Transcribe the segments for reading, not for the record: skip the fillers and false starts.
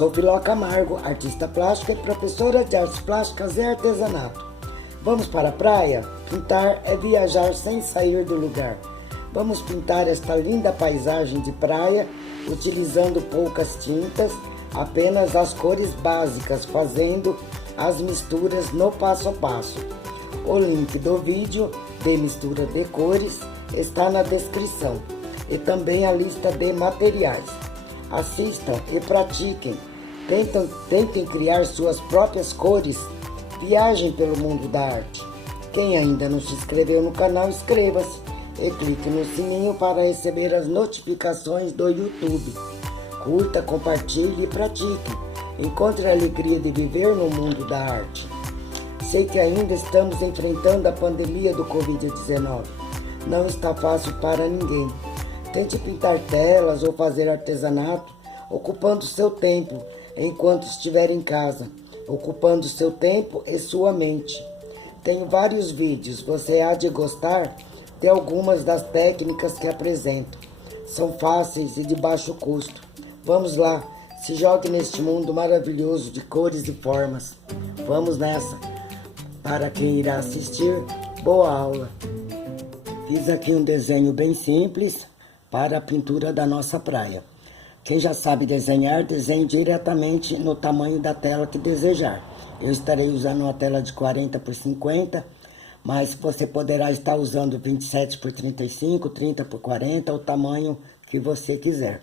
Sou Filó Camargo, artista plástica e professora de artes plásticas e artesanato. Vamos para a praia? Pintar é viajar sem sair do lugar. Vamos pintar esta linda paisagem de praia utilizando poucas tintas, apenas as cores básicas, fazendo as misturas no passo a passo. O link do vídeo de mistura de cores está na descrição e também a lista de materiais. Assistam e pratiquem, tentem criar suas próprias cores, viajem pelo mundo da arte. Quem ainda não se inscreveu no canal, inscreva-se e clique no sininho para receber as notificações do YouTube. Curta, compartilhe e pratique. Encontre a alegria de viver no mundo da arte. Sei que ainda estamos enfrentando a pandemia do Covid-19. Não está fácil para ninguém. Tente pintar telas ou fazer artesanato, ocupando seu tempo enquanto estiver em casa, ocupando seu tempo e sua mente. Tenho vários vídeos, você há de gostar de algumas das técnicas que apresento. São fáceis e de baixo custo. Vamos lá, se jogue neste mundo maravilhoso de cores e formas. Vamos nessa! Para quem irá assistir, boa aula! Fiz aqui um desenho bem simples para a pintura da nossa praia. Quem já sabe desenhar, desenhe diretamente no tamanho da tela que desejar. Eu estarei usando uma tela de 40 por 50, mas você poderá estar usando 27 por 35, 30 por 40, o tamanho que você quiser.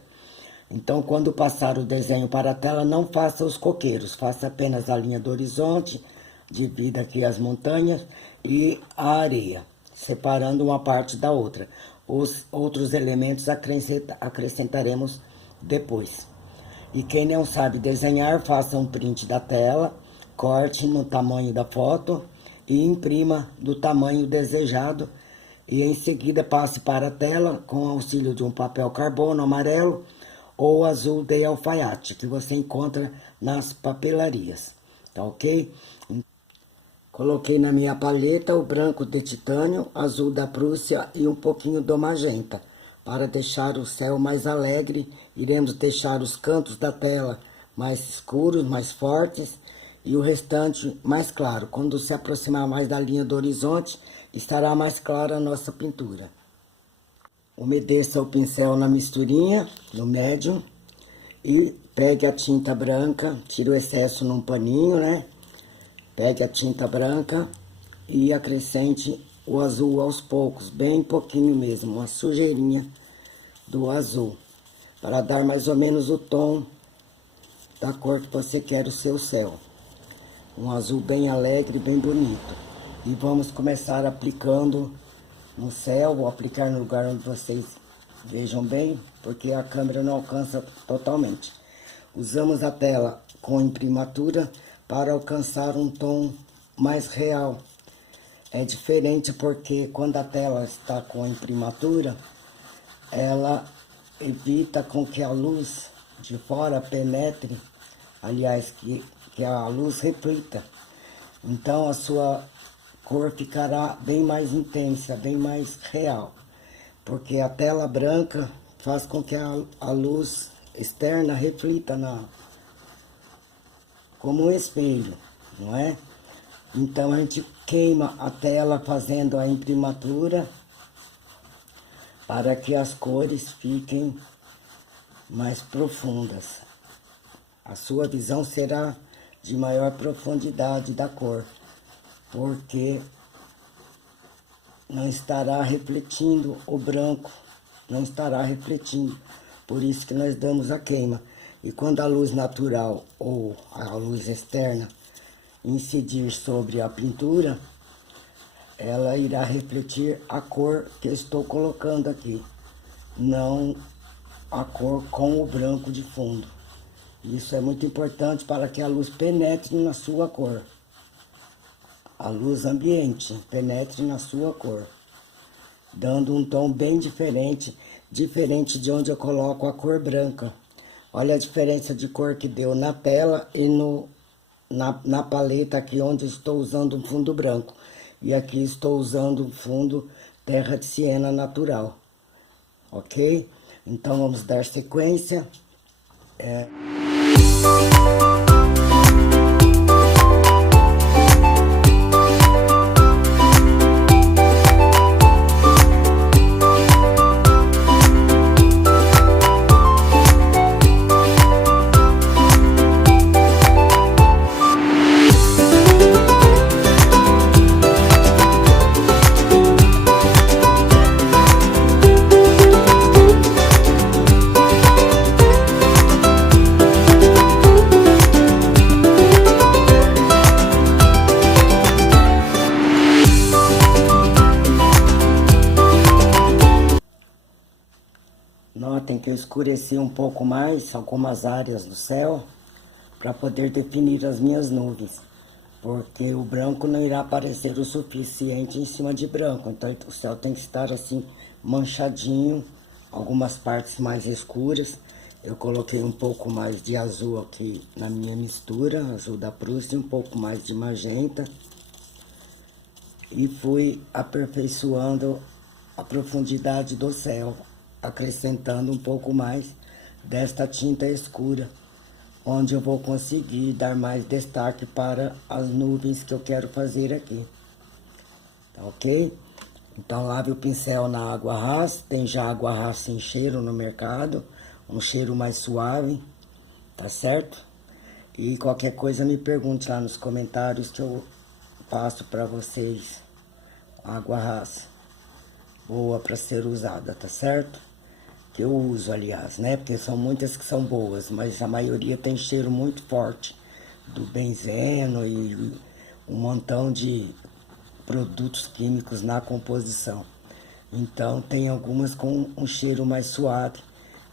Então, quando passar o desenho para a tela, não faça os coqueiros, faça apenas a linha do horizonte, divida aqui as montanhas e a areia, separando uma parte da outra. Os outros elementos acrescentaremos depois. E quem não sabe desenhar, faça um print da tela, corte no tamanho da foto e imprima do tamanho desejado. E em seguida passe para a tela com auxílio de um papel carbono amarelo ou azul de alfaiate, que você encontra nas papelarias. Tá ok? Coloquei na minha paleta o branco de titânio, azul da Prússia e um pouquinho do magenta. Para deixar o céu mais alegre, iremos deixar os cantos da tela mais escuros, mais fortes e o restante mais claro. Quando se aproximar mais da linha do horizonte, estará mais clara a nossa pintura. Umedeça o pincel na misturinha, no médium, e pegue a tinta branca, tire o excesso num paninho, né? Pegue a tinta branca e acrescente o azul aos poucos, bem pouquinho mesmo, uma sujeirinha do azul, para dar mais ou menos o tom da cor que você quer o seu céu. Um azul bem alegre, bem bonito. E vamos começar aplicando no céu, vou aplicar no lugar onde vocês vejam bem, porque a câmera não alcança totalmente. Usamos a tela com imprimatura para alcançar um tom mais real. É diferente porque quando a tela está com imprimatura, ela evita com que a luz de fora penetre, aliás, que a luz reflita. Então a sua cor ficará bem mais intensa, bem mais real. Porque a tela branca faz com que a luz externa reflita como um espelho, não é? Então a gente queima a tela fazendo a imprimatura para que as cores fiquem mais profundas. A sua visão será de maior profundidade da cor, porque não estará refletindo o branco, não estará refletindo. Por isso que nós damos a queima. E quando a luz natural ou a luz externa incidir sobre a pintura, ela irá refletir a cor que eu estou colocando aqui, não a cor com o branco de fundo. Isso é muito importante para que a luz penetre na sua cor. A luz ambiente penetre na sua cor, dando um tom bem diferente de onde eu coloco a cor branca. Olha a diferença de cor que deu na tela e na paleta aqui onde estou usando um fundo branco. E aqui estou usando um fundo terra de siena natural. Ok? Então vamos dar sequência. Notem que eu escureci um pouco mais algumas áreas do céu para poder definir as minhas nuvens, porque o branco não irá aparecer o suficiente em cima de branco, então o céu tem que estar assim manchadinho, algumas partes mais escuras. Eu coloquei um pouco mais de azul aqui na minha mistura, azul da Prússia, e um pouco mais de magenta, e fui aperfeiçoando a profundidade do céu, acrescentando um pouco mais desta tinta escura, onde eu vou conseguir dar mais destaque para as nuvens que eu quero fazer aqui, tá ok? Então lave o pincel na água rasa, tem já água rasa sem cheiro no mercado, um cheiro mais suave, tá certo? E qualquer coisa me pergunte lá nos comentários que eu passo para vocês água rasa, boa para ser usada, tá certo? Que eu uso, aliás, né? Porque são muitas que são boas, mas a maioria tem cheiro muito forte do benzeno e um montão de produtos químicos na composição. Então, tem algumas com um cheiro mais suave.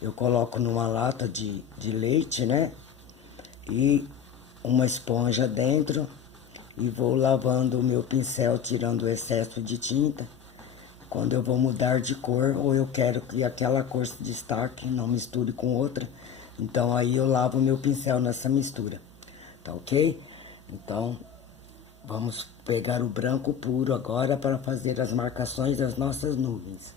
Eu coloco numa lata de leite, né? E uma esponja dentro e vou lavando o meu pincel, tirando o excesso de tinta. Quando eu vou mudar de cor, ou eu quero que aquela cor se destaque, não misture com outra, então aí eu lavo o meu pincel nessa mistura, tá ok? Então, vamos pegar o branco puro agora para fazer as marcações das nossas nuvens.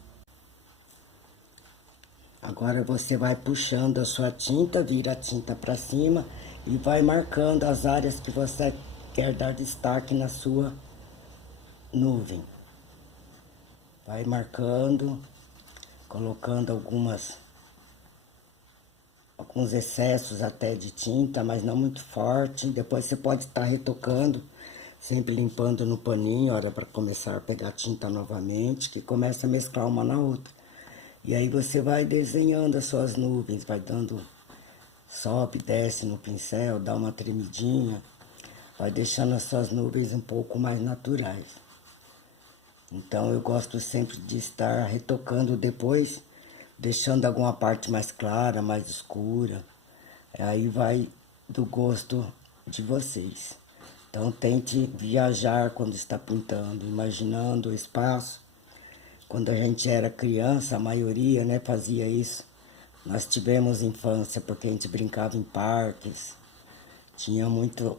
Agora você vai puxando a sua tinta, vira a tinta para cima e vai marcando as áreas que você quer dar destaque na sua nuvem. Vai marcando, colocando alguns excessos até de tinta, mas não muito forte. Depois você pode estar retocando, sempre limpando no paninho, hora para começar a pegar tinta novamente, que começa a mesclar uma na outra. E aí você vai desenhando as suas nuvens, vai dando, sobe, desce no pincel, dá uma tremidinha, vai deixando as suas nuvens um pouco mais naturais. Então eu gosto sempre de estar retocando depois, deixando alguma parte mais clara, mais escura. Aí vai do gosto de vocês. Então tente viajar quando está pintando, imaginando o espaço. Quando a gente era criança, a maioria, né, fazia isso. Nós tivemos infância porque a gente brincava em parques. Tinha muito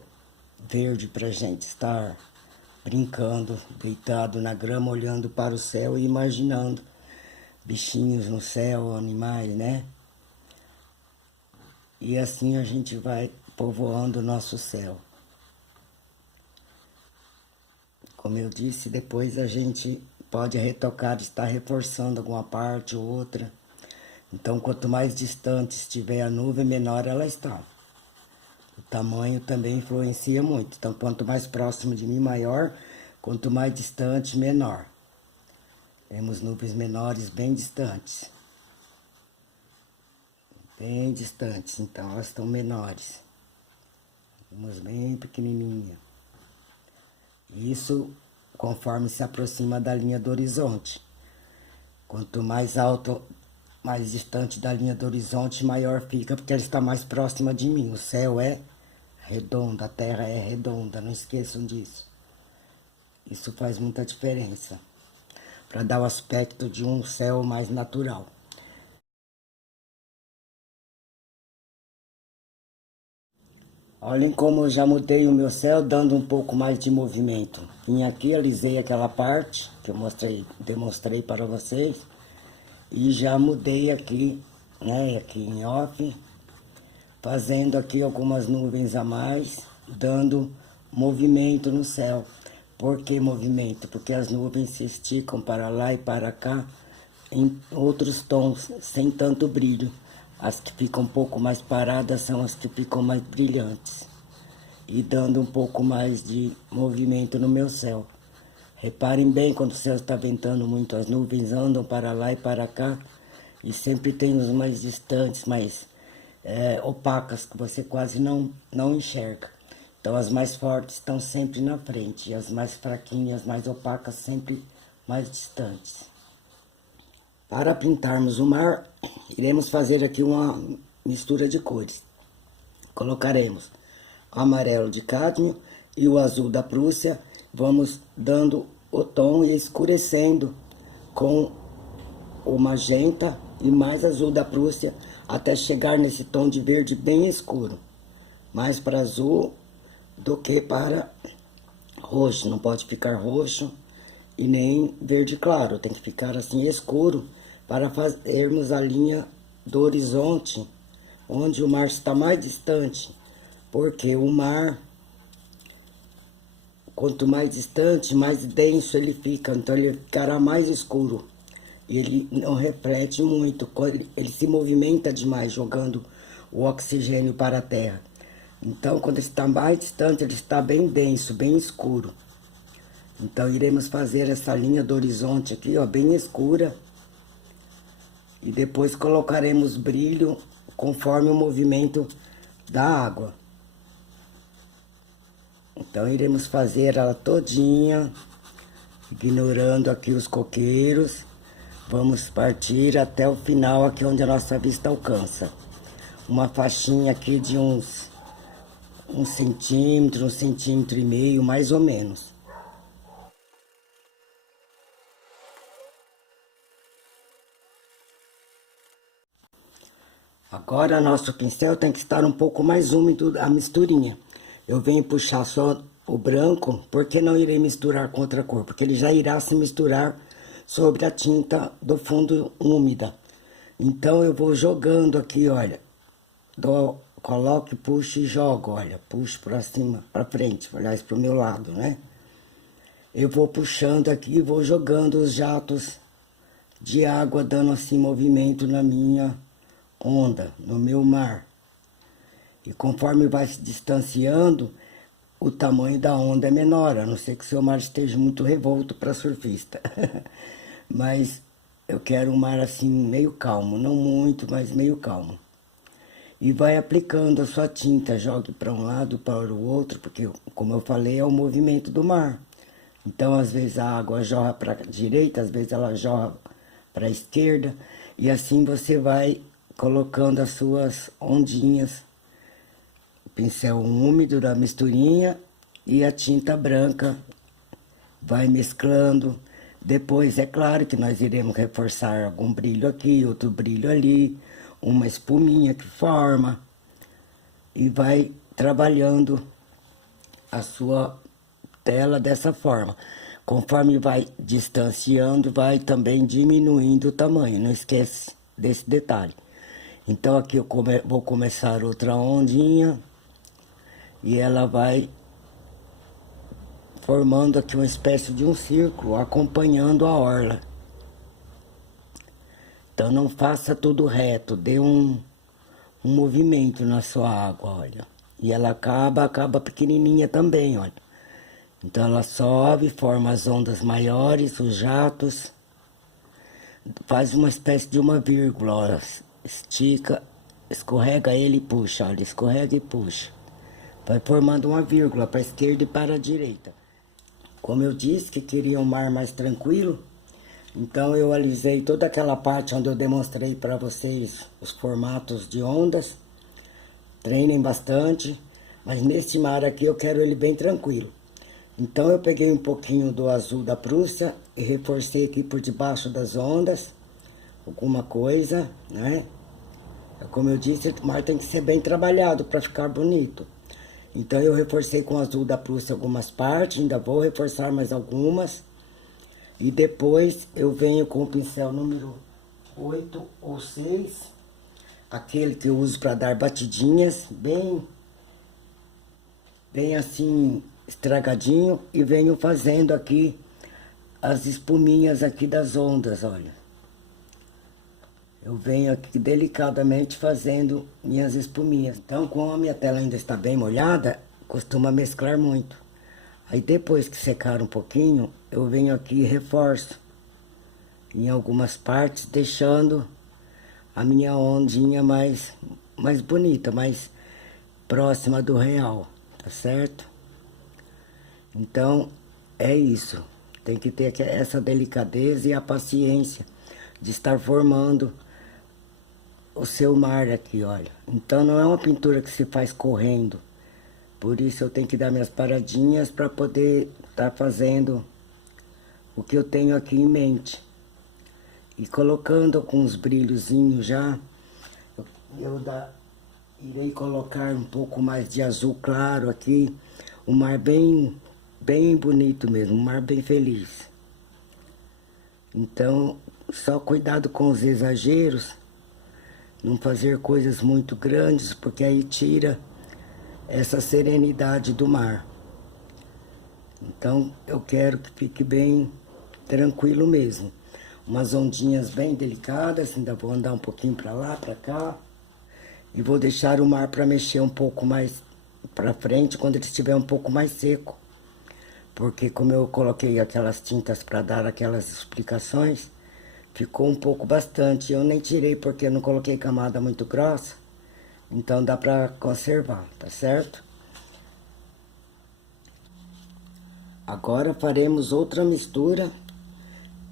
verde pra gente estar brincando, deitado na grama, olhando para o céu e imaginando bichinhos no céu, animais, né? E assim a gente vai povoando o nosso céu. Como eu disse, depois a gente pode retocar, estar reforçando alguma parte ou outra. Então, quanto mais distante estiver a nuvem, menor ela está. O tamanho também influencia muito. Então, quanto mais próximo de mim, maior. Quanto mais distante, menor. Temos nuvens menores bem distantes. Bem distantes, então elas estão menores. Temos bem pequenininha. Isso conforme se aproxima da linha do horizonte. Quanto mais alto, mais distante da linha do horizonte, maior fica, porque ela está mais próxima de mim. O céu é redondo, a terra é redonda, não esqueçam disso. Isso faz muita diferença, para dar o aspecto de um céu mais natural. Olhem como eu já mudei o meu céu, dando um pouco mais de movimento. Vim aqui, alisei aquela parte que eu demonstrei para vocês. E já mudei aqui, né, aqui em off, fazendo aqui algumas nuvens a mais, dando movimento no céu. Por que movimento? Porque as nuvens se esticam para lá e para cá em outros tons, sem tanto brilho. As que ficam um pouco mais paradas são as que ficam mais brilhantes e dando um pouco mais de movimento no meu céu. Reparem bem, quando o céu está ventando muito, as nuvens andam para lá e para cá e sempre tem os mais distantes, mais opacas, que você quase não enxerga. Então as mais fortes estão sempre na frente e as mais fraquinhas, mais opacas, sempre mais distantes. Para pintarmos o mar, iremos fazer aqui uma mistura de cores. Colocaremos o amarelo de cádmio e o azul da Prússia. Vamos dando o tom e escurecendo com o magenta e mais azul da Prússia até chegar nesse tom de verde bem escuro. Mais para azul do que para roxo. Não pode ficar roxo e nem verde claro. Tem que ficar assim escuro para fazermos a linha do horizonte onde o mar está mais distante. Porque o mar, quanto mais distante, mais denso ele fica, então ele ficará mais escuro. E ele não reflete muito, ele se movimenta demais, jogando o oxigênio para a terra. Então, quando ele está mais distante, ele está bem denso, bem escuro. Então, iremos fazer essa linha do horizonte aqui, ó, bem escura. E depois colocaremos brilho conforme o movimento da água. Então, iremos fazer ela todinha, ignorando aqui os coqueiros. Vamos partir até o final, aqui onde a nossa vista alcança. Uma faixinha aqui de uns 1 centímetro e meio, mais ou menos. Agora, nosso pincel tem que estar um pouco mais úmido a misturinha. Eu venho puxar só o branco, porque não irei misturar com outra cor, porque ele já irá se misturar sobre a tinta do fundo úmida. Então, eu vou jogando aqui, olha, coloco, puxo e jogo, olha, puxo para cima, para frente, aliás, para o meu lado, né? Eu vou puxando aqui e vou jogando os jatos de água, dando assim movimento na minha onda, no meu mar. E conforme vai se distanciando, o tamanho da onda é menor, a não ser que o seu mar esteja muito revolto para surfista. Mas eu quero um mar assim, meio calmo, não muito, mas meio calmo. E vai aplicando a sua tinta, jogue para um lado, para o outro, porque, como eu falei, é o movimento do mar. Então, às vezes a água jorra para a direita, às vezes ela jorra para a esquerda, e assim você vai colocando as suas ondinhas, o pincel úmido da misturinha e a tinta branca, vai mesclando. Depois, é claro que nós iremos reforçar algum brilho aqui, outro brilho ali, uma espuminha que forma, e vai trabalhando a sua tela dessa forma. Conforme vai distanciando, vai também diminuindo o tamanho, não esquece desse detalhe. Então aqui eu vou começar outra ondinha, e ela vai formando aqui uma espécie de um círculo, acompanhando a orla. Então não faça tudo reto, dê um movimento na sua água, olha. E ela acaba pequenininha também, olha. Então ela sobe, forma as ondas maiores, os jatos. Faz uma espécie de uma vírgula, olha. Estica, escorrega ele e puxa, olha, escorrega e puxa. Vai formando uma vírgula para a esquerda e para a direita. Como eu disse que queria um mar mais tranquilo, então eu alisei toda aquela parte onde eu demonstrei para vocês os formatos de ondas. Treinem bastante, mas neste mar aqui eu quero ele bem tranquilo. Então eu peguei um pouquinho do azul da Prússia e reforcei aqui por debaixo das ondas, alguma coisa, né? Como eu disse, o mar tem que ser bem trabalhado para ficar bonito. Então eu reforcei com o azul da Prússia algumas partes, ainda vou reforçar mais algumas. E depois eu venho com o pincel número 8 ou 6, aquele que eu uso para dar batidinhas, bem assim, estragadinho, e venho fazendo aqui as espuminhas aqui das ondas, olha. Eu venho aqui delicadamente fazendo minhas espuminhas. Então, como a minha tela ainda está bem molhada, costuma mesclar muito. Aí depois que secar um pouquinho, eu venho aqui e reforço em algumas partes, deixando a minha ondinha mais bonita, mais próxima do real, tá certo? Então, é isso. Tem que ter essa delicadeza e a paciência de estar formando o seu mar aqui, olha. Então, não é uma pintura que se faz correndo. Por isso, eu tenho que dar minhas paradinhas para poder estar fazendo o que eu tenho aqui em mente. E colocando com os brilhozinhos já, irei colocar um pouco mais de azul claro aqui. Um mar bem bonito mesmo, um mar bem feliz. Então, só cuidado com os exageros, não fazer coisas muito grandes, porque aí tira essa serenidade do mar. Então, eu quero que fique bem tranquilo mesmo. Umas ondinhas bem delicadas, ainda vou andar um pouquinho para lá, para cá. E vou deixar o mar para mexer um pouco mais para frente, quando ele estiver um pouco mais seco. Porque como eu coloquei aquelas tintas para dar aquelas explicações, ficou um pouco bastante. Eu nem tirei porque eu não coloquei camada muito grossa. Então dá para conservar, tá certo? Agora faremos outra mistura,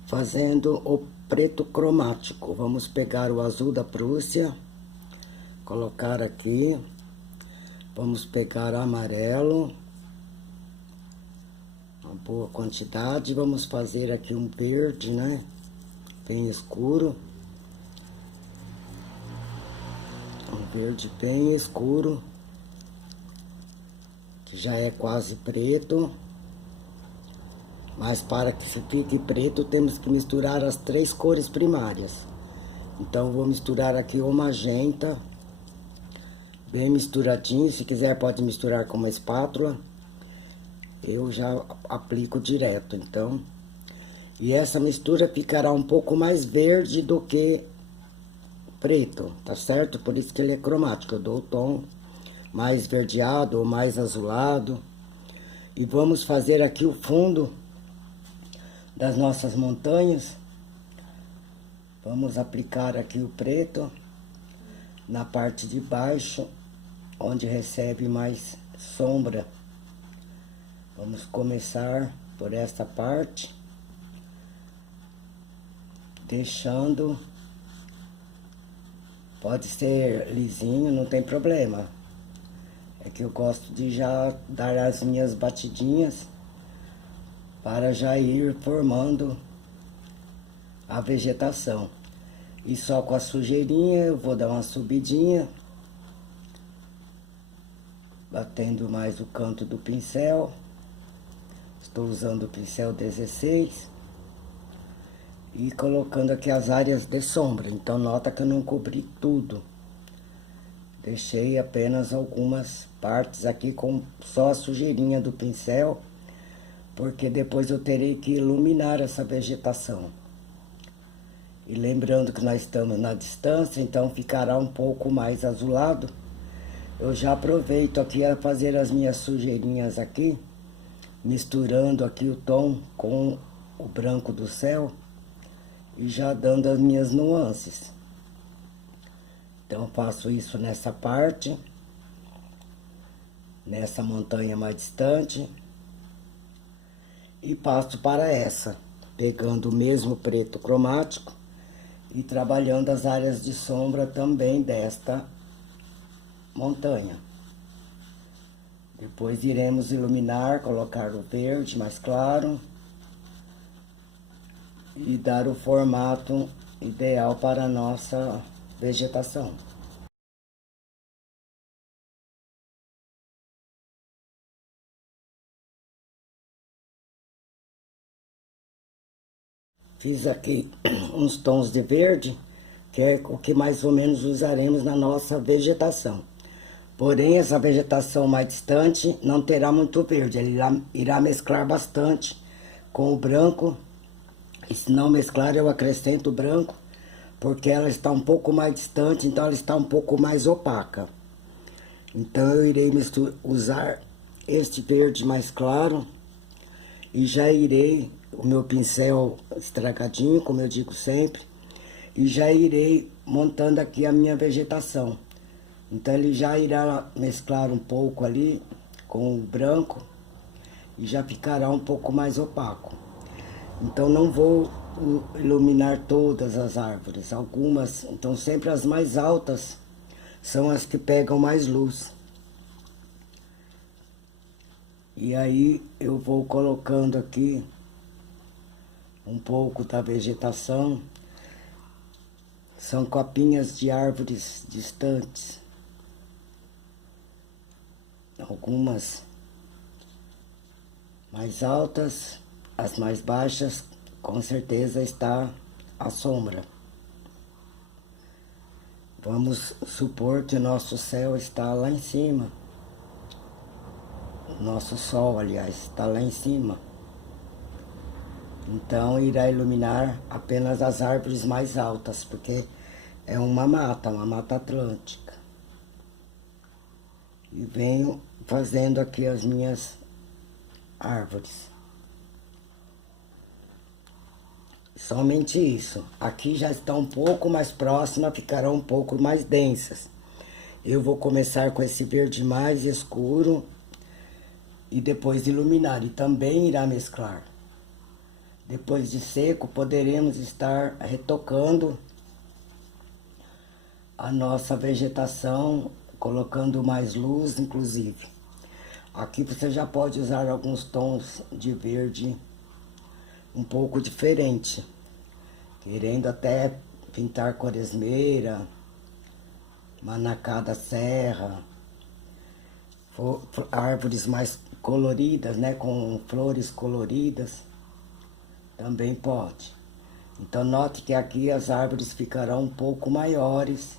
fazendo o preto cromático. Vamos pegar o azul da Prússia, colocar aqui. Vamos pegar amarelo, uma boa quantidade. Vamos fazer aqui um verde, né? Bem escuro. Um verde bem escuro, que já é quase preto. Mas para que fique preto, temos que misturar as 3 cores primárias. Então, vou misturar aqui o magenta, bem misturadinho. Se quiser, pode misturar com uma espátula. Eu já aplico direto, então. E essa mistura ficará um pouco mais verde do que preto, tá certo? Por isso que ele é cromático. Eu dou o tom mais verdeado ou mais azulado. E vamos fazer aqui o fundo das nossas montanhas. Vamos aplicar aqui o preto na parte de baixo, onde recebe mais sombra. Vamos começar por esta parte, deixando, pode ser lisinho, não tem problema. É que eu gosto de já dar as minhas batidinhas para já ir formando a vegetação. E só com a sujeirinha eu vou dar uma subidinha, batendo mais o canto do pincel. Estou usando o pincel 16 e colocando aqui as áreas de sombra. Então nota que eu não cobri tudo, deixei apenas algumas partes aqui com só a sujeirinha do pincel, porque depois eu terei que iluminar essa vegetação. E lembrando que nós estamos na distância, então ficará um pouco mais azulado. Eu já aproveito aqui a fazer as minhas sujeirinhas aqui, misturando aqui o tom com o branco do céu e já dando as minhas nuances. Então eu faço isso nessa parte, nessa montanha mais distante, e passo para essa, pegando o mesmo preto cromático e trabalhando as áreas de sombra também desta montanha. Depois iremos iluminar, colocar o verde mais claro e dar o formato ideal para a nossa vegetação. Fiz aqui uns tons de verde que é o que mais ou menos usaremos na nossa vegetação. Porém, essa vegetação mais distante não terá muito verde, ele irá mesclar bastante com o branco, e se não mesclar eu acrescento o branco, porque ela está um pouco mais distante, então ela está um pouco mais opaca. Então eu irei usar este verde mais claro e já irei, o meu pincel estragadinho, como eu digo sempre, e já irei montando aqui a minha vegetação. Então ele já irá mesclar um pouco ali com o branco e já ficará um pouco mais opaco. Então não vou iluminar todas as árvores, algumas, então sempre as mais altas são as que pegam mais luz. E aí eu vou colocando aqui um pouco da vegetação, são copinhas de árvores distantes, algumas mais altas, as mais baixas com certeza está a sombra. Vamos supor que o nosso céu está lá em cima. O nosso sol, aliás, está lá em cima. Então irá iluminar apenas as árvores mais altas, porque é uma mata atlântica. E venho fazendo aqui as minhas árvores. Somente isso. Aqui já está um pouco mais próxima, ficarão um pouco mais densas. Eu vou começar com esse verde mais escuro e depois iluminar, e também irá mesclar. Depois de seco, poderemos estar retocando a nossa vegetação, colocando mais luz, inclusive. Aqui você já pode usar alguns tons de verde um pouco diferente, querendo até pintar quaresmeira, manacá da serra, árvores mais coloridas, né, com flores coloridas, também pode. Então note que aqui as árvores ficarão um pouco maiores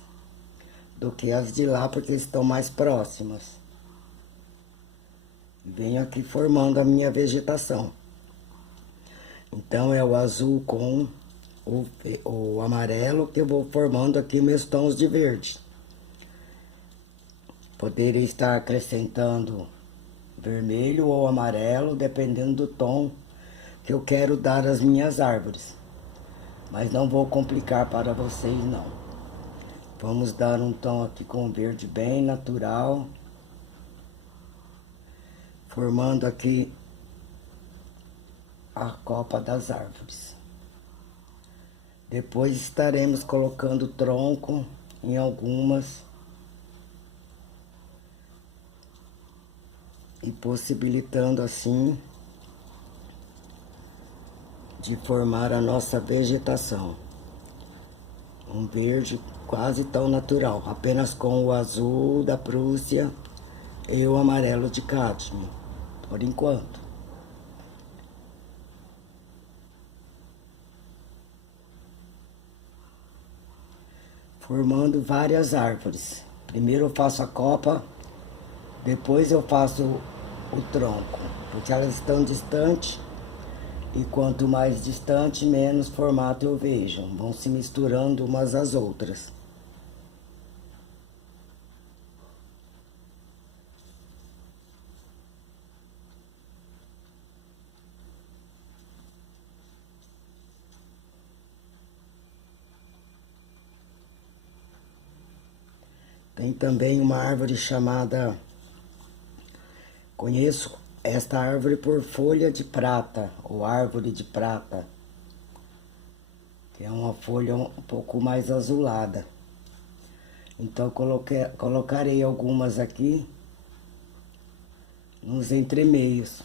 do que as de lá, porque estão mais próximas. Venho aqui formando a minha vegetação. Então é o azul com o amarelo que eu vou formando aqui meus tons de verde. Poderia estar acrescentando vermelho ou amarelo, dependendo do tom que eu quero dar às minhas árvores. Mas não vou complicar para vocês, não. Vamos dar um tom aqui com verde bem natural, formando aqui a copa das árvores. Depois estaremos colocando tronco em algumas e possibilitando assim de formar a nossa vegetação. Um verde quase tão natural, apenas com o azul da Prússia e o amarelo de cádmio, por enquanto. Formando várias árvores. Primeiro eu faço a copa, depois eu faço o tronco, porque elas estão distantes e quanto mais distante, menos formato eu vejo. Vão se misturando umas às outras. Tem também uma árvore chamada... Conheço esta árvore por folha de prata, ou árvore de prata, que é uma folha um pouco mais azulada. Então colocarei algumas aqui nos entremeios.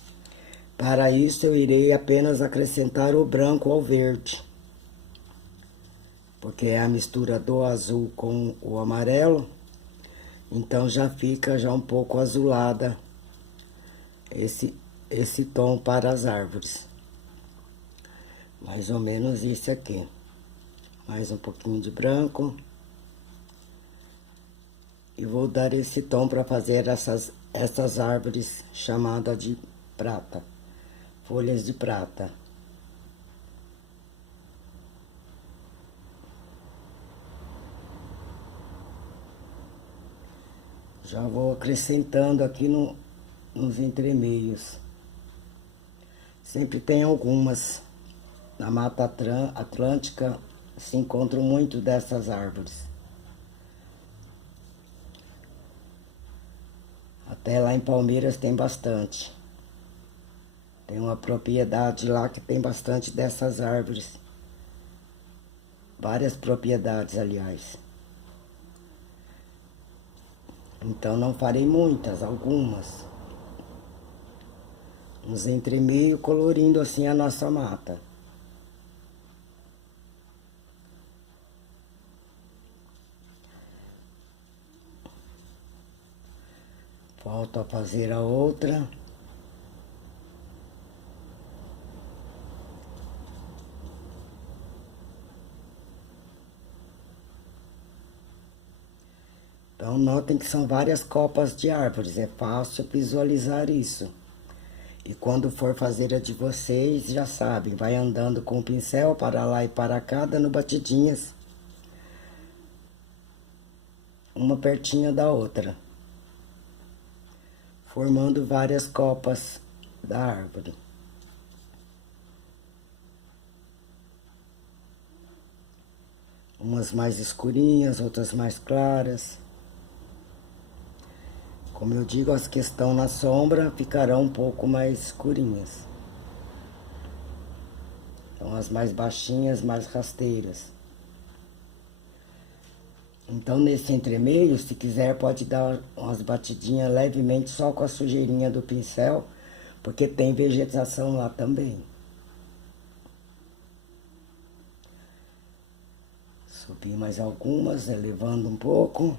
Para isso eu irei apenas acrescentar o branco ao verde, porque é a mistura do azul com o amarelo. Então já fica já um pouco azulada esse tom para as árvores. Mais ou menos esse aqui. Mais um pouquinho de branco. E vou dar esse tom para fazer essas árvores chamadas de prata, folhas de prata. Já vou acrescentando aqui nos entremeios. Sempre tem algumas. Na Mata Atlântica se encontram muito dessas árvores. Até lá em Palmeiras tem bastante. Tem uma propriedade lá que tem bastante dessas árvores. Várias propriedades, aliás. Então não farei muitas, algumas. Uns entremeio colorindo assim a nossa mata. Falta fazer a outra. Então, notem que são várias copas de árvores, é fácil visualizar isso. E quando for fazer a de vocês, já sabem, vai andando com o pincel para lá e para cá, dando batidinhas, uma pertinho da outra, formando várias copas da árvore. Umas mais escurinhas, outras mais claras. Como eu digo, as que estão na sombra ficarão um pouco mais escurinhas. Então, as mais baixinhas, mais rasteiras. Então, nesse entremeio, se quiser, pode dar umas batidinhas levemente só com a sujeirinha do pincel, porque tem vegetação lá também. Subir mais algumas, elevando um pouco.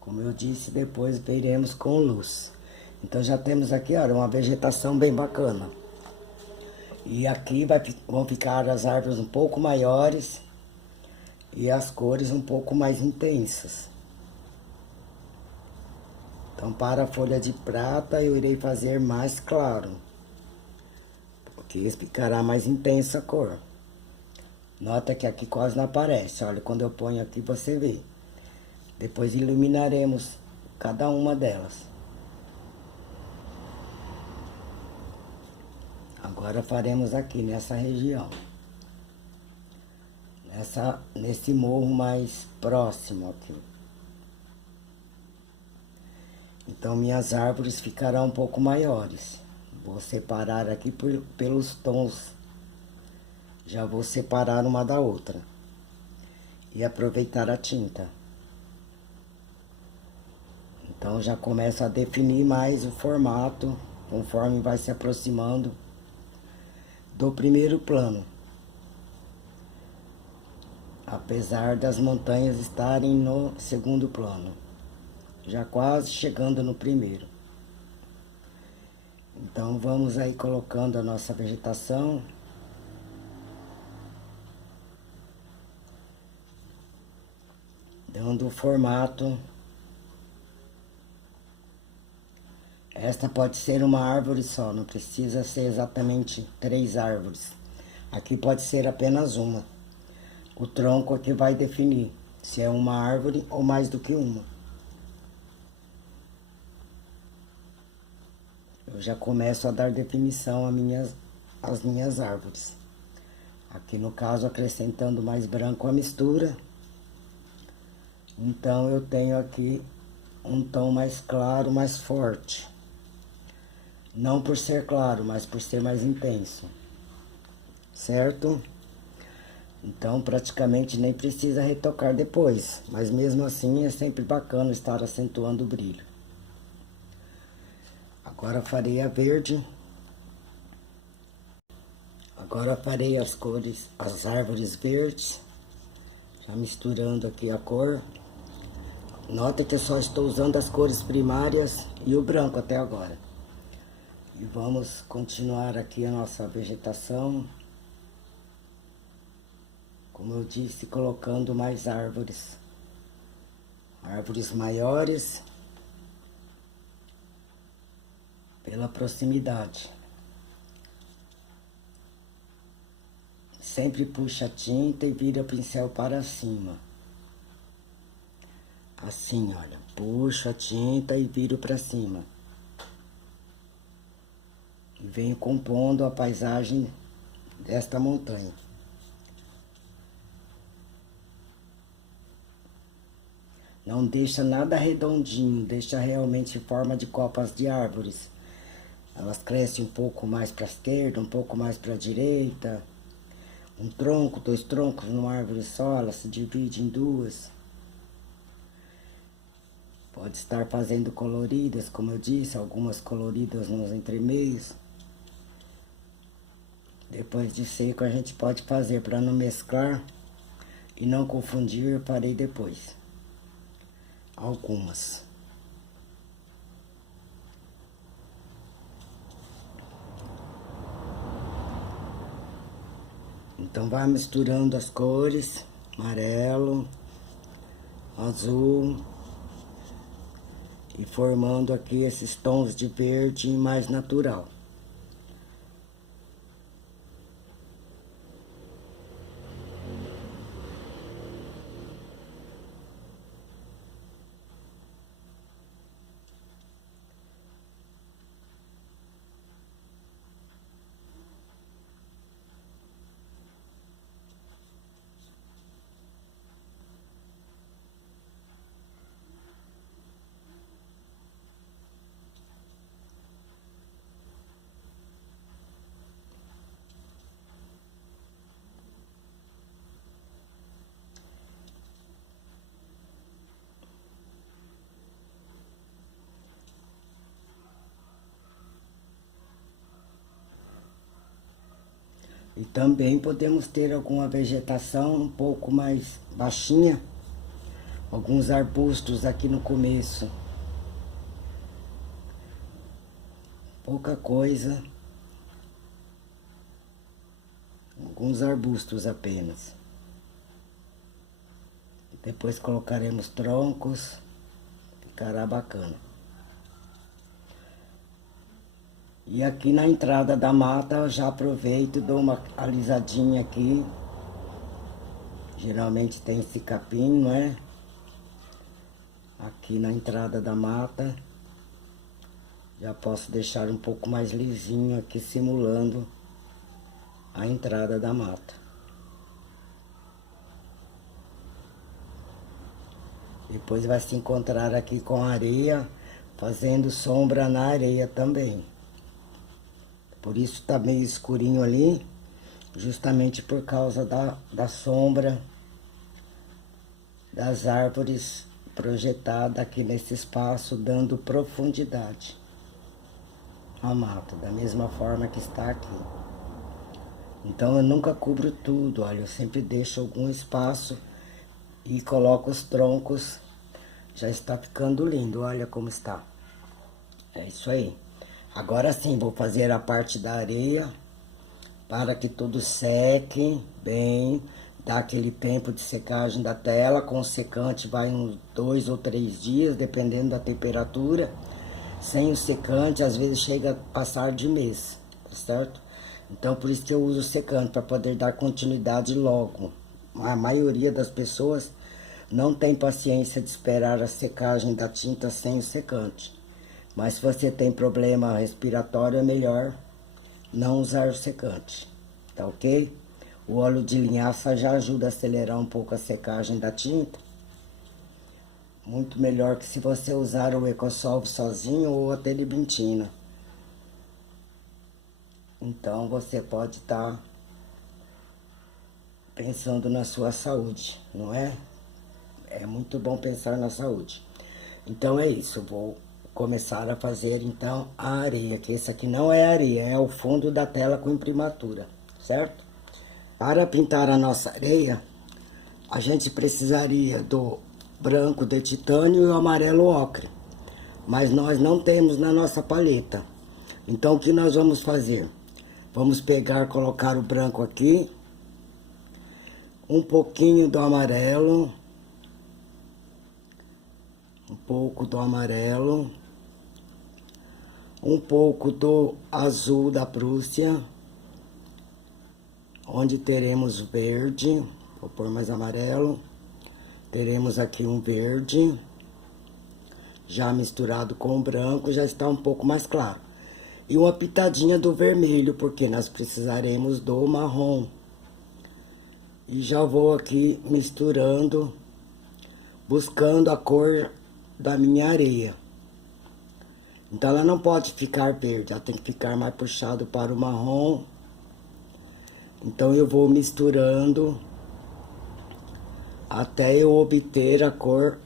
Como eu disse, depois veremos com luz. Então já temos aqui, olha, uma vegetação bem bacana. E aqui vão ficar as árvores um pouco maiores e as cores um pouco mais intensas. Então, para a folha de prata, eu irei fazer mais claro, porque ficará mais intensa a cor. Nota que aqui quase não aparece, olha, quando eu ponho aqui você vê. Depois iluminaremos cada uma delas. Agora faremos aqui nessa região. Nesse morro mais próximo aqui. Então minhas árvores ficarão um pouco maiores. Vou separar aqui pelos tons. Já vou separar uma da outra. E aproveitar a tinta. Então já começo a definir mais o formato, conforme vai se aproximando do primeiro plano. Apesar das montanhas estarem no segundo plano, já quase chegando no primeiro. Então vamos aí colocando a nossa vegetação. Dando o formato. Esta pode ser uma árvore só, não precisa ser exatamente 3 árvores. Aqui pode ser apenas uma. O tronco aqui vai definir se é uma árvore ou mais do que uma. Eu já começo a dar definição às minhas árvores. Aqui no caso acrescentando mais branco à mistura. Então eu tenho aqui um tom mais claro, mais forte. Não por ser claro, mas por ser mais intenso. Certo? Então praticamente nem precisa retocar depois. Mas mesmo assim é sempre bacana estar acentuando o brilho. Agora farei a verde. Agora farei as cores, as árvores verdes. Já misturando aqui a cor. Nota que eu só estou usando as cores primárias e o branco até agora. E vamos continuar aqui a nossa vegetação. Como eu disse, colocando mais árvores. Árvores maiores pela proximidade. Sempre puxa a tinta e vira o pincel para cima. Assim, olha, puxo a tinta e viro para cima. E venho compondo a paisagem desta montanha. Não deixa nada redondinho, deixa realmente em forma de copas de árvores. Elas crescem um pouco mais para a esquerda, um pouco mais para a direita. Um tronco, 2 troncos numa árvore só, ela se divide em 2. Pode estar fazendo coloridas, como eu disse, algumas coloridas nos entremeios. Depois de seco a gente pode fazer para não mesclar e não confundir, eu farei depois. Algumas. Então vai misturando as cores, amarelo, azul, e formando aqui esses tons de verde mais natural. E também podemos ter alguma vegetação um pouco mais baixinha, alguns arbustos aqui no começo. Pouca coisa, alguns arbustos apenas. Depois colocaremos troncos, ficará bacana. E aqui na entrada da mata eu já aproveito e dou uma alisadinha aqui. Geralmente tem esse capim, não é? Aqui na entrada da mata. Já posso deixar um pouco mais lisinho aqui, simulando a entrada da mata. Depois vai se encontrar aqui com a areia, fazendo sombra na areia também. Por isso tá meio escurinho ali, justamente por causa da sombra das árvores projetada aqui nesse espaço, dando profundidade à mata, da mesma forma que está aqui. Então eu nunca cubro tudo, olha, eu sempre deixo algum espaço e coloco os troncos. Já está ficando lindo, olha como está. É isso aí. Agora sim, vou fazer a parte da areia, para que tudo seque bem, dá aquele tempo de secagem da tela. Com o secante vai uns 2 ou 3 dias, dependendo da temperatura. Sem o secante, às vezes chega a passar de mês, tá certo? Então, por isso que eu uso o secante, para poder dar continuidade logo. A maioria das pessoas não tem paciência de esperar a secagem da tinta sem o secante. Mas se você tem problema respiratório, é melhor não usar o secante, tá ok? O óleo de linhaça já ajuda a acelerar um pouco a secagem da tinta. Muito melhor que se você usar o Ecosolve sozinho ou a terebintina. Então você pode estar pensando na sua saúde, não é? É muito bom pensar na saúde. Então é isso, eu vou começar a fazer então a areia, que esse aqui não é areia, é o fundo da tela com imprimatura, certo? Para pintar a nossa areia, a gente precisaria do branco de titânio e o amarelo ocre, mas nós não temos na nossa paleta. Então o que nós vamos fazer? Vamos pegar, colocar o branco aqui, um pouquinho do amarelo, um pouco do amarelo, um pouco do azul da Prússia, onde teremos verde, vou pôr mais amarelo, teremos aqui um verde, já misturado com o branco, já está um pouco mais claro. E uma pitadinha do vermelho, porque nós precisaremos do marrom. E já vou aqui misturando, buscando a cor da minha areia. Então ela não pode ficar verde, ela tem que ficar mais puxado para o marrom. Então eu vou misturando até eu obter a cor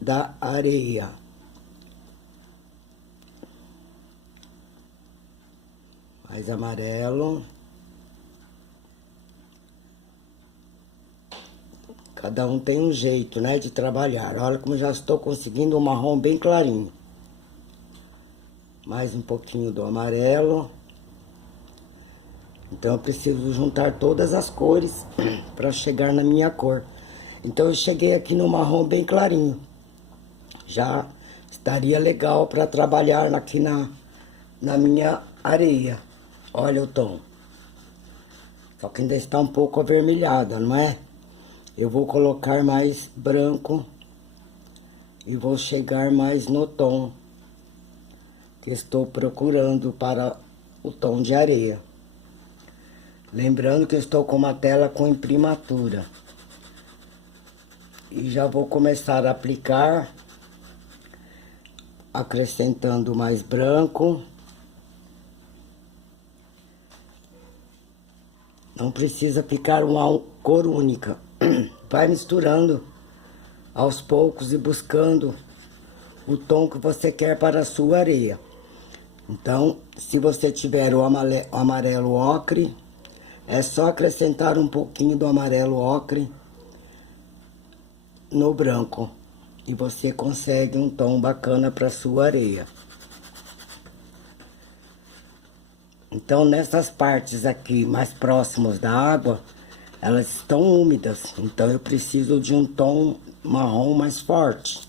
da areia. Mais amarelo. Cada um tem um jeito, né, de trabalhar. Olha como já estou conseguindo um marrom bem clarinho. Mais um pouquinho do amarelo. Então eu preciso juntar todas as cores para chegar na minha cor. Então eu cheguei aqui no marrom bem clarinho. Já estaria legal para trabalhar aqui na minha areia. Olha o tom. Só que ainda está um pouco avermelhada, não é? Eu vou colocar mais branco e vou chegar mais no tom que estou procurando para o tom de areia. Lembrando que eu estou com uma tela com imprimatura. E já vou começar a aplicar, acrescentando mais branco. Não precisa ficar uma cor única. Vai misturando aos poucos e buscando o tom que você quer para a sua areia. Então, se você tiver o amarelo ocre, é só acrescentar um pouquinho do amarelo ocre no branco. E você consegue um tom bacana para a sua areia. Então, nessas partes aqui mais próximas da água, elas estão úmidas. Então, eu preciso de um tom marrom mais forte.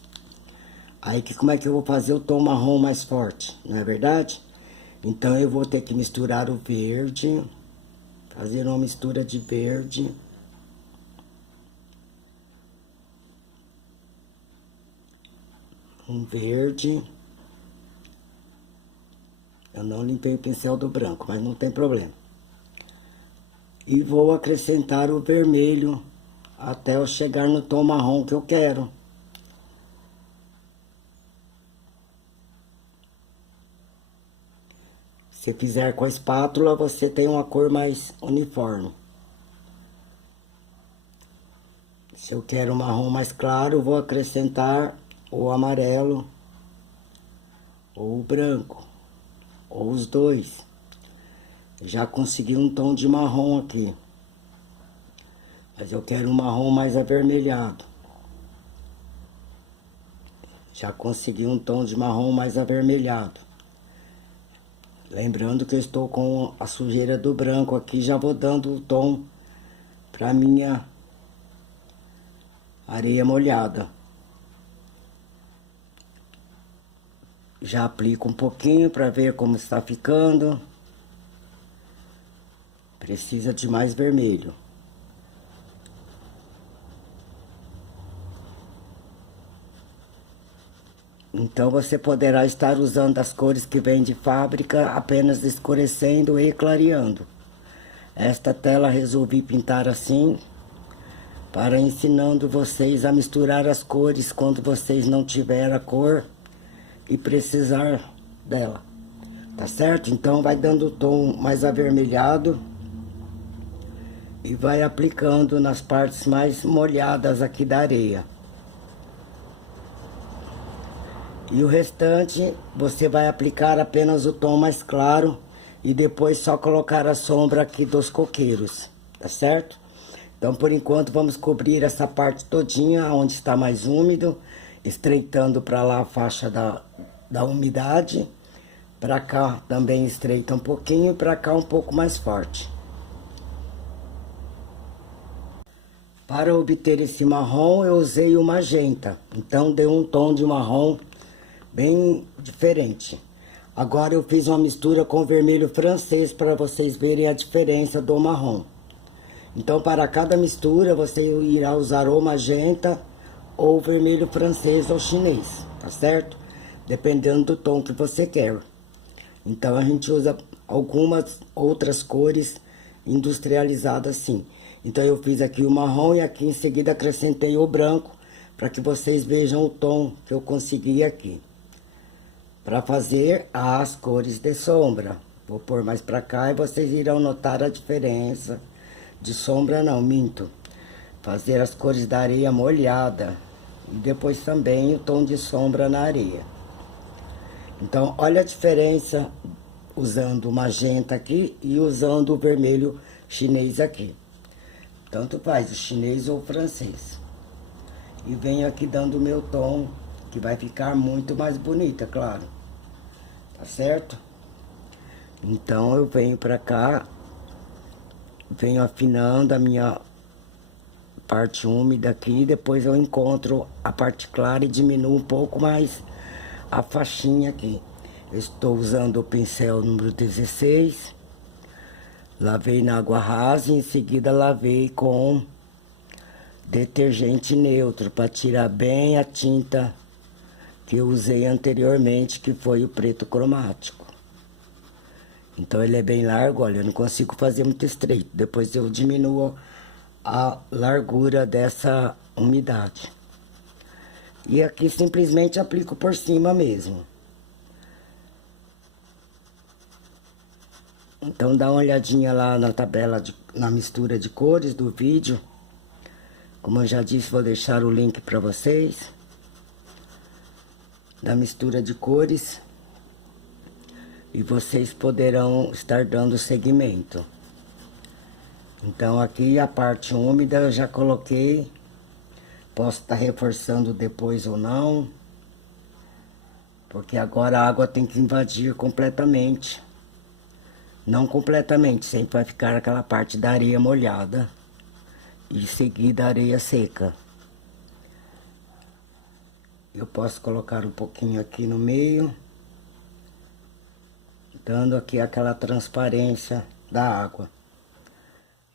Aí, como é que eu vou fazer o tom marrom mais forte? Não é verdade? Então, eu vou ter que misturar o verde. Fazer uma mistura de verde. Um verde. Eu não limpei o pincel do branco, mas não tem problema. E vou acrescentar o vermelho até eu chegar no tom marrom que eu quero. Se fizer com a espátula, você tem uma cor mais uniforme. Se eu quero um marrom mais claro, vou acrescentar o amarelo ou o branco. Ou os dois. Já consegui um tom de marrom aqui. Mas eu quero um marrom mais avermelhado. Já consegui um tom de marrom mais avermelhado. Lembrando que eu estou com a sujeira do branco aqui. Já vou dando o tom para minha areia molhada. Já aplico um pouquinho para ver como está ficando. Precisa de mais vermelho. Então você poderá estar usando as cores que vêm de fábrica, apenas escurecendo e clareando. Esta tela resolvi pintar assim, para ensinando vocês a misturar as cores quando vocês não tiverem a cor e precisar dela, tá certo? Então vai dando o tom mais avermelhado e vai aplicando nas partes mais molhadas aqui da areia. E o restante você vai aplicar apenas o tom mais claro e depois só colocar a sombra aqui dos coqueiros, tá certo? Então por enquanto vamos cobrir essa parte todinha onde está mais úmido, estreitando para lá a faixa da umidade. Para cá também estreita um pouquinho, para cá um pouco mais forte. Para obter esse marrom, eu usei o magenta. Então, deu um tom de marrom bem diferente. Agora, eu fiz uma mistura com vermelho francês para vocês verem a diferença do marrom. Então, para cada mistura, você irá usar ou magenta ou vermelho francês ou chinês, tá certo? Dependendo do tom que você quer. Então, a gente usa algumas outras cores industrializadas assim. Então eu fiz aqui o marrom e aqui em seguida acrescentei o branco para que vocês vejam o tom que eu consegui aqui. Para fazer as cores de sombra. Vou pôr mais para cá e vocês irão notar a diferença. De sombra não, minto. Fazer as cores da areia molhada. E depois também o tom de sombra na areia. Então olha a diferença usando o magenta aqui e usando o vermelho chinês aqui. Tanto faz, o chinês ou o francês. E venho aqui dando o meu tom, que vai ficar muito mais bonita, claro. Tá certo? Então eu venho pra cá, venho afinando a minha parte úmida aqui, depois eu encontro a parte clara e diminuo um pouco mais a faixinha aqui. Eu estou usando o pincel número 16. Lavei na água rasa e em seguida lavei com detergente neutro para tirar bem a tinta que eu usei anteriormente, que foi o preto cromático. Então ele é bem largo, olha, eu não consigo fazer muito estreito. Depois eu diminuo a largura dessa umidade. E aqui simplesmente aplico por cima mesmo. Então dá uma olhadinha lá na tabela, na mistura de cores do vídeo. Como eu já disse, vou deixar o link para vocês. Da mistura de cores. E vocês poderão estar dando seguimento. Então aqui a parte úmida eu já coloquei. Posso estar reforçando depois ou não. Porque agora a água tem que invadir completamente. Não completamente, sempre vai ficar aquela parte da areia molhada. E em seguida a areia seca. Eu posso colocar um pouquinho aqui no meio. Dando aqui aquela transparência da água.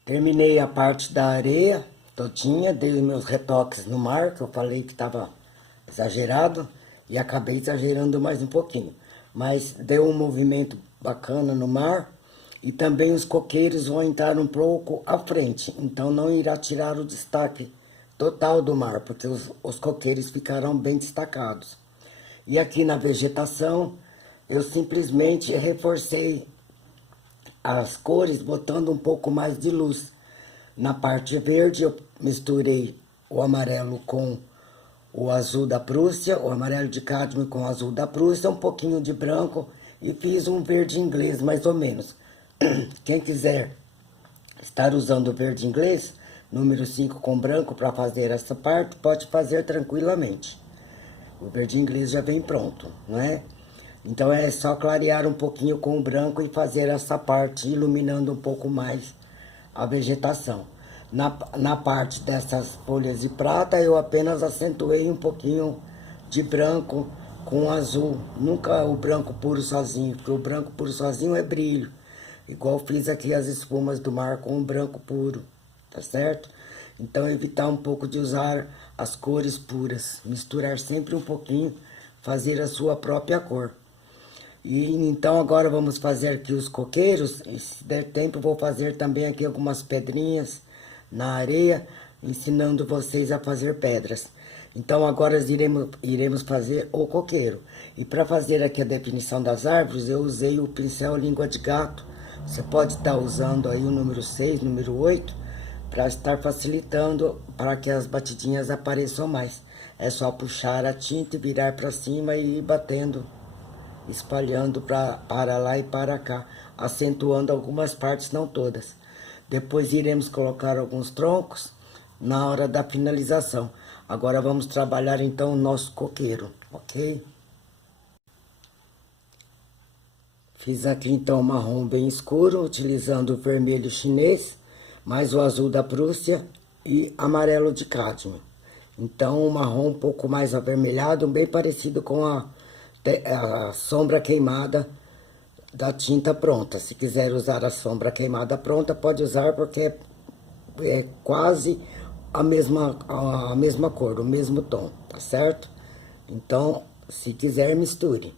Terminei a parte da areia todinha, dei os meus retoques no mar, que eu falei que estava exagerado. E acabei exagerando mais um pouquinho. Mas deu um movimento bacana no mar. E também os coqueiros vão entrar um pouco à frente, então não irá tirar o destaque total do mar, porque os coqueiros ficarão bem destacados. E aqui na vegetação, eu simplesmente reforcei as cores, botando um pouco mais de luz. Na parte verde, eu misturei o amarelo com o azul da Prússia, o amarelo de cádmio com o azul da Prússia, um pouquinho de branco e fiz um verde inglês, mais ou menos. Quem quiser estar usando o verde inglês, número 5 com branco para fazer essa parte, pode fazer tranquilamente. O verde inglês já vem pronto, não é? Então é só clarear um pouquinho com o branco e fazer essa parte, iluminando um pouco mais a vegetação. Na parte dessas folhas de prata, eu apenas acentuei um pouquinho de branco com azul. Nunca o branco puro sozinho, porque o branco puro sozinho é brilho. Igual fiz aqui as espumas do mar com o branco puro, tá certo? Então evitar um pouco de usar as cores puras. Misturar sempre um pouquinho, fazer a sua própria cor. E então agora vamos fazer aqui os coqueiros. E se der tempo vou fazer também aqui algumas pedrinhas na areia, ensinando vocês a fazer pedras. Então agora iremos fazer o coqueiro. E para fazer aqui a definição das árvores, eu usei o pincel língua de gato. Você pode estar usando aí o número 6, número 8, para estar facilitando para que as batidinhas apareçam mais. É só puxar a tinta e virar para cima e ir batendo, espalhando para lá e para cá, acentuando algumas partes, não todas. Depois iremos colocar alguns troncos na hora da finalização. Agora vamos trabalhar então o nosso coqueiro, ok? Fiz aqui então marrom bem escuro, utilizando o vermelho chinês, mais o azul da Prússia e amarelo de cádmio. Então, um marrom um pouco mais avermelhado, bem parecido com a sombra queimada da tinta pronta. Se quiser usar a sombra queimada pronta, pode usar, porque é quase a mesma cor, o mesmo tom, tá certo? Então, se quiser, misture.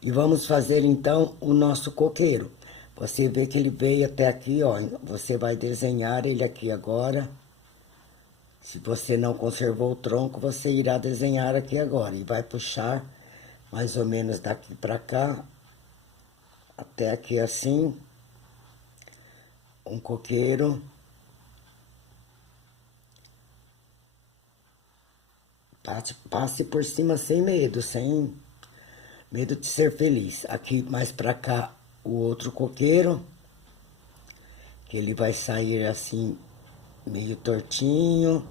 E vamos fazer, então, o nosso coqueiro. Você vê que ele veio até aqui, ó. Você vai desenhar ele aqui agora. Se você não conservou o tronco, você irá desenhar aqui agora. E vai puxar mais ou menos daqui pra cá, até aqui assim. Um coqueiro. Passe por cima sem medo, sem medo de ser feliz. Aqui mais pra cá o outro coqueiro, que ele vai sair assim, meio tortinho,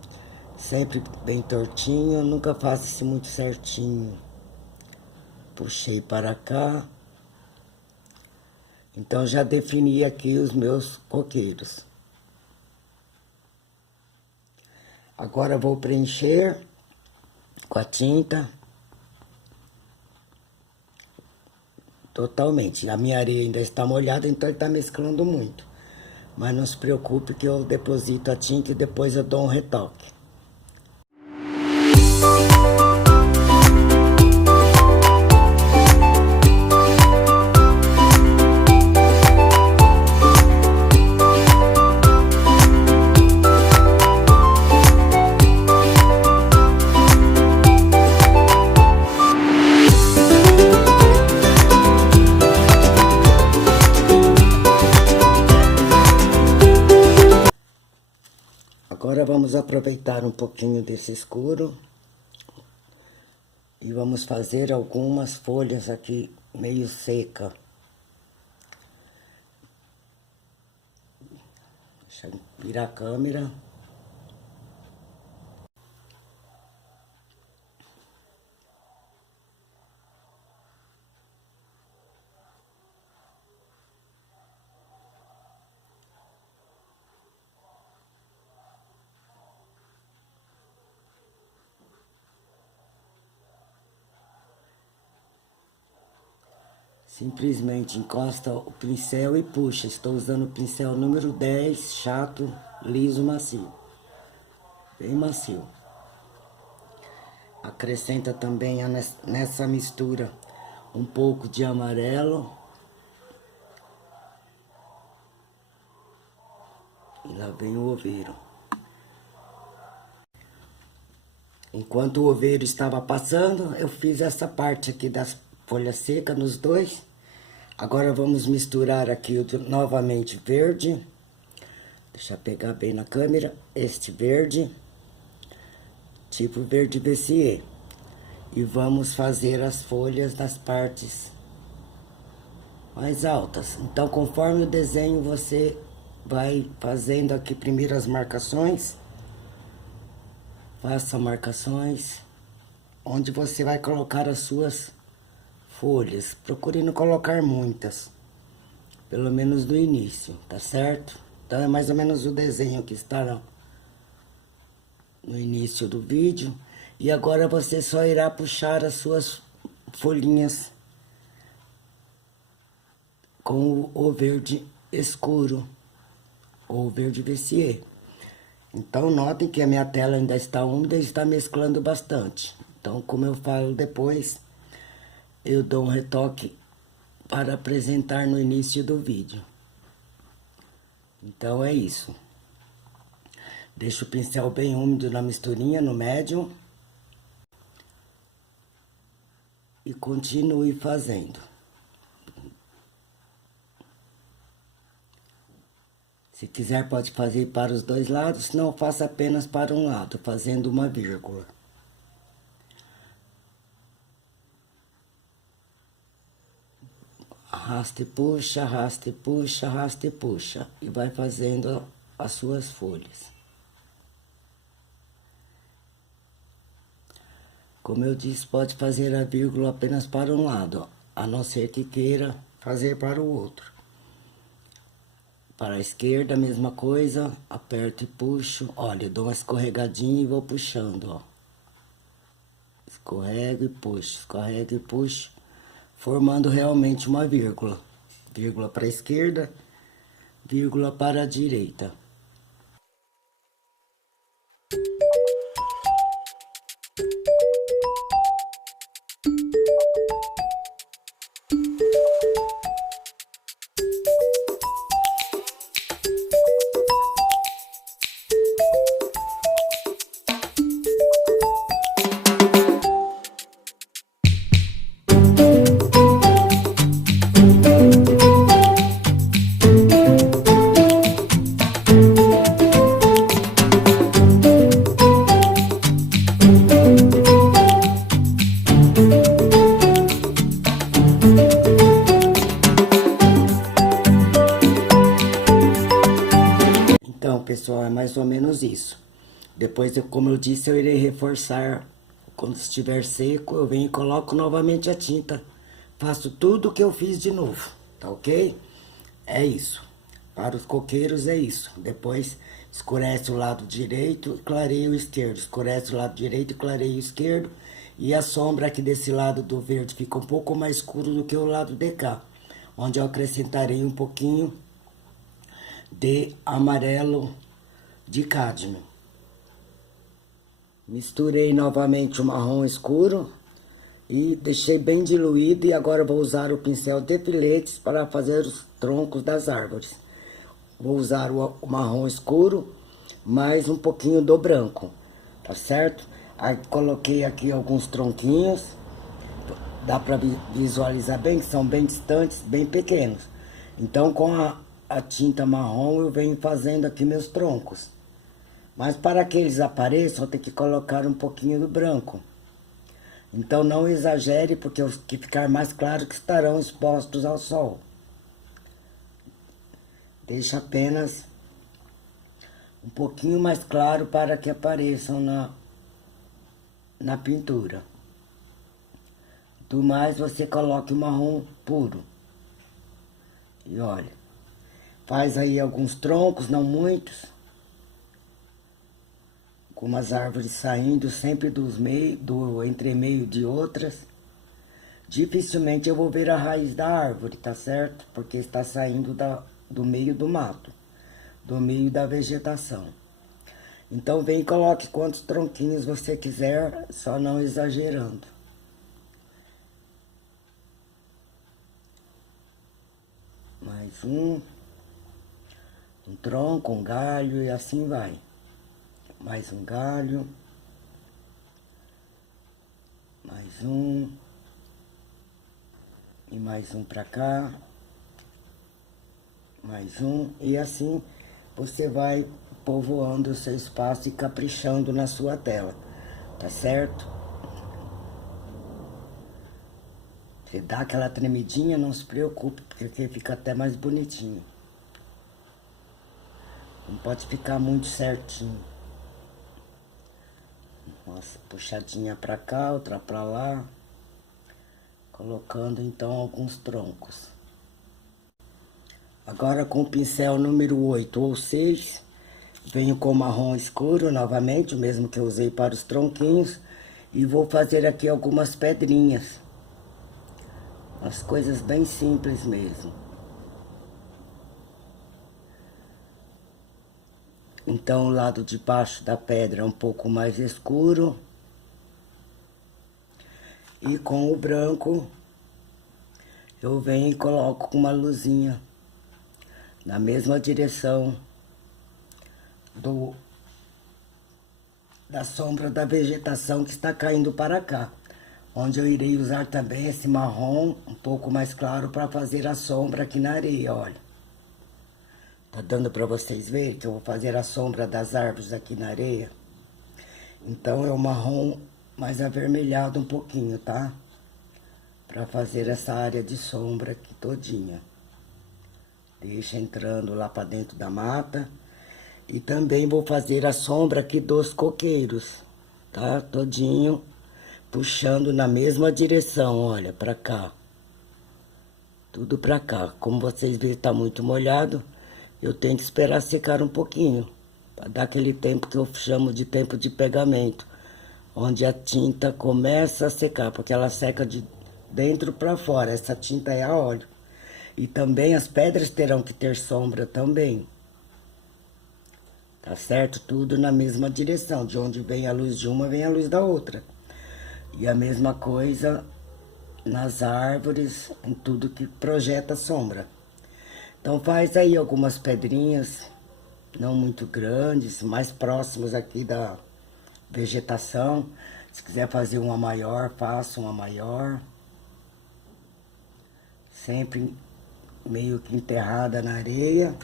sempre bem tortinho, nunca faça assim muito certinho. Puxei para cá. Então já defini aqui os meus coqueiros. Agora vou preencher com a tinta totalmente. A minha areia ainda está molhada, então ele está mesclando muito. Mas não se preocupe que eu deposito a tinta e depois eu dou um retoque. Agora vamos aproveitar um pouquinho desse escuro e vamos fazer algumas folhas aqui meio seca. Deixa eu virar a câmera. Simplesmente encosta o pincel e puxa. Estou usando o pincel número 10, chato, liso, macio. Bem macio. Acrescenta também nessa mistura um pouco de amarelo. E lá vem o oveiro. Enquanto o oveiro estava passando, eu fiz essa parte aqui das folhas secas nos dois. Agora vamos misturar aqui novamente verde. Deixa eu pegar bem na câmera. Este verde, tipo verde Bessier. E vamos fazer as folhas das partes mais altas. Então, conforme o desenho, você vai fazendo aqui primeiro as marcações. Faça marcações onde você vai colocar as suas folhas. Procure não colocar muitas, pelo menos no início, tá certo? Então é mais ou menos o desenho que está no início do vídeo. E agora você só irá puxar as suas folhinhas com o verde escuro, ou verde Bessier. Então, notem que a minha tela ainda está úmida e está mesclando bastante. Então, como eu falo depois, eu dou um retoque para apresentar no início do vídeo. Então, é isso. Deixo o pincel bem úmido na misturinha, no médium. E continue fazendo. Se quiser, pode fazer para os dois lados, senão faça apenas para um lado, fazendo uma vírgula. Arrasta e puxa, arrasta e puxa, arrasta e puxa. E vai fazendo as suas folhas. Como eu disse, pode fazer a vírgula apenas para um lado, ó, a não ser que queira fazer para o outro. Para a esquerda, a mesma coisa, aperto e puxo. Olha, eu dou uma escorregadinha e vou puxando, ó. Escorrego e puxo, formando realmente uma vírgula. Vírgula para a esquerda, vírgula para a direita. Então, pessoal, é mais ou menos isso. Depois, como eu disse, eu irei reforçar. Quando estiver seco, eu venho e coloco novamente a tinta. Faço tudo o que eu fiz de novo, tá ok? É isso. Para os coqueiros é isso. Depois, escurece o lado direito e clareia o esquerdo. Escurece o lado direito e clareia o esquerdo. E a sombra aqui desse lado do verde fica um pouco mais escuro do que o lado de cá. Onde eu acrescentarei um pouquinho de amarelo de cádmio. Misturei novamente o marrom escuro e deixei bem diluído, e agora vou usar o pincel de filetes para fazer os troncos das árvores. Vou usar o marrom escuro mais um pouquinho do branco, tá certo? Aí coloquei aqui alguns tronquinhos, dá para visualizar bem que são bem distantes, bem pequenos. Então com a tinta marrom eu venho fazendo aqui meus troncos. Mas para que eles apareçam, eu tenho que colocar um pouquinho do branco. Então não exagere, porque os que ficar mais claro que estarão expostos ao sol. Deixa apenas um pouquinho mais claro para que apareçam na pintura. Do mais, você coloque o marrom puro. E olha, faz aí alguns troncos, não muitos. Algumas árvores saindo sempre do entremeio de outras. Dificilmente eu vou ver a raiz da árvore, tá certo? Porque está saindo do meio do mato, do meio da vegetação. Então vem e coloque quantos tronquinhos você quiser, só não exagerando. Mais um tronco, um galho e assim vai. Mais um galho, mais um, e mais um pra cá, mais um, e assim você vai povoando o seu espaço e caprichando na sua tela, tá certo? Você dá aquela tremidinha, não se preocupe, porque fica até mais bonitinho. Não pode ficar muito certinho. Nossa, puxadinha pra cá, outra pra lá. Colocando então alguns troncos. Agora com o pincel número 8 ou 6, venho com marrom escuro novamente, o mesmo que eu usei para os tronquinhos. E vou fazer aqui algumas pedrinhas. As coisas bem simples mesmo. Então, o lado de baixo da pedra é um pouco mais escuro. E com o branco, eu venho e coloco uma luzinha na mesma direção da sombra da vegetação que está caindo para cá. Onde eu irei usar também esse marrom um pouco mais claro para fazer a sombra aqui na areia, olha. Tá dando para vocês verem que eu vou fazer a sombra das árvores aqui na areia? Então, é o marrom mais avermelhado um pouquinho, tá? Para fazer essa área de sombra aqui todinha. Deixa entrando lá para dentro da mata. E também vou fazer a sombra aqui dos coqueiros, tá? Todinho, puxando na mesma direção, olha, para cá. Tudo para cá. Como vocês viram, tá muito molhado. eu tenho que esperar secar um pouquinho, para dar aquele tempo que eu chamo de tempo de pegamento, onde a tinta começa a secar, porque ela seca de dentro para fora, essa tinta é a óleo. E também as pedras terão que ter sombra também. Tá certo? Tudo na mesma direção, de onde vem a luz de uma, vem a luz da outra. E a mesma coisa nas árvores, em tudo que projeta sombra. Então faz aí algumas pedrinhas, não muito grandes, mais próximos aqui da vegetação. Se quiser fazer uma maior, faça uma maior. Sempre meio que enterrada na areia.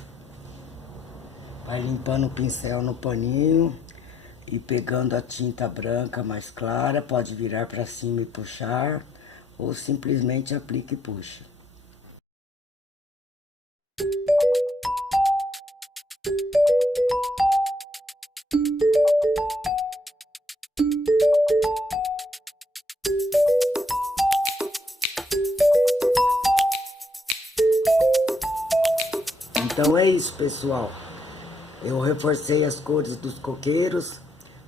Vai limpando o pincel no paninho e pegando a tinta branca mais clara, pode virar para cima e puxar, ou simplesmente aplica e puxa. Então é isso, pessoal. Eu reforcei as cores dos coqueiros,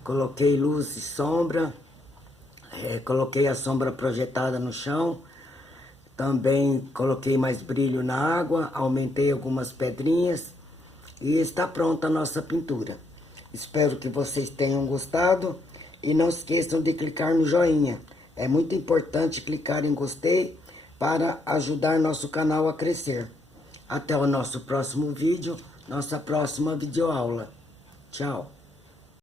coloquei luz e sombra, coloquei a sombra projetada no chão, também coloquei mais brilho na água, aumentei algumas pedrinhas e está pronta a nossa pintura. Espero que vocês tenham gostado e não esqueçam de clicar no joinha. É muito importante clicar em gostei para ajudar nosso canal a crescer. Até o nosso próximo vídeo, nossa próxima videoaula. Tchau!